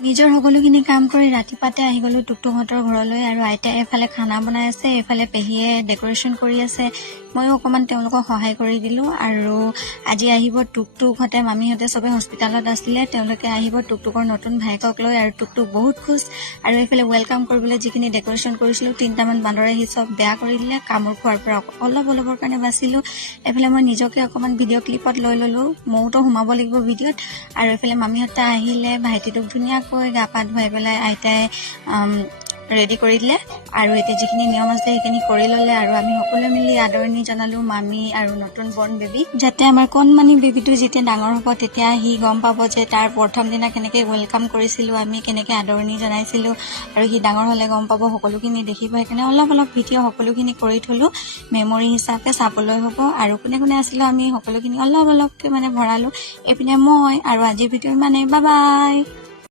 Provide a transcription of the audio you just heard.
নিজৰ সকলোখিনি কাম কৰি ৰাতিপুৱাতে আহি গ'লো টুকটুকহঁতৰ ঘৰলৈ আৰু আইতাই এফালে খানা বনাই আছে এফালে পেহীয়ে ডেকোৰেশ্যন কৰি আছে ময়ো অকণমান তেওঁলোকক সহায় কৰি দিলোঁ আৰু আজি আহিব টুকটুকহঁতে মামীহঁতে চবে হস্পিটেলত আছিলে তেওঁলোকে আহিব টুকটুকৰ নতুন ভাইকক লৈ আৰু টুকটুক বহুত খুচ আৰু এইফালে ৱেলকাম কৰিবলৈ যিখিনি ডেকোৰেশ্যন কৰিছিলোঁ 3টামান বান্দৰে আহি চব বেয়া কৰি দিলে কামোৰ খোৱাৰ পৰা অলপৰ কাৰণে বাচিলোঁ এইফালে মই নিজকে অকণমান ভিডিঅ' ক্লিপত লৈ ল'লোঁ ময়োতো সোমাব লাগিব ভিডিঅ'ত আৰু এইফালে মামীহঁতে আহিলে ভাইটিটোক ধুনীয়াকৈ গা পা ধুৱাই পেলাই আইতাই ৰেডি কৰি দিলে আৰু এতিয়া যিখিনি নিয়ম আছে সেইখিনি কৰি ল'লে আৰু আমি সকলোৱে মিলি আদৰণি জনালোঁ মামী আৰু নতুন বৰ্ণ বেবী যাতে আমাৰ কণমানি বেবীটো যেতিয়া ডাঙৰ হ'ব তেতিয়া সি গম পাব যে তাৰ প্ৰথম দিনা কেনেকৈ ৱেলকাম কৰিছিলোঁ আমি কেনেকৈ আদৰণি জনাইছিলোঁ আৰু সি ডাঙৰ হ'লে গম পাব সকলোখিনি দেখিব সেইকাৰণে অলপ ভিডিঅ' সকলোখিনি কৰি থ'লোঁ মেমৰি হিচাপে চাবলৈ হ'ব আৰু কোনে কোনে আছিলোঁ আমি সকলোখিনি অলপকৈ মানে ভৰালোঁ এইপিনে মই আৰু আজিৰ ভিডিঅ' মানে বাই বাই।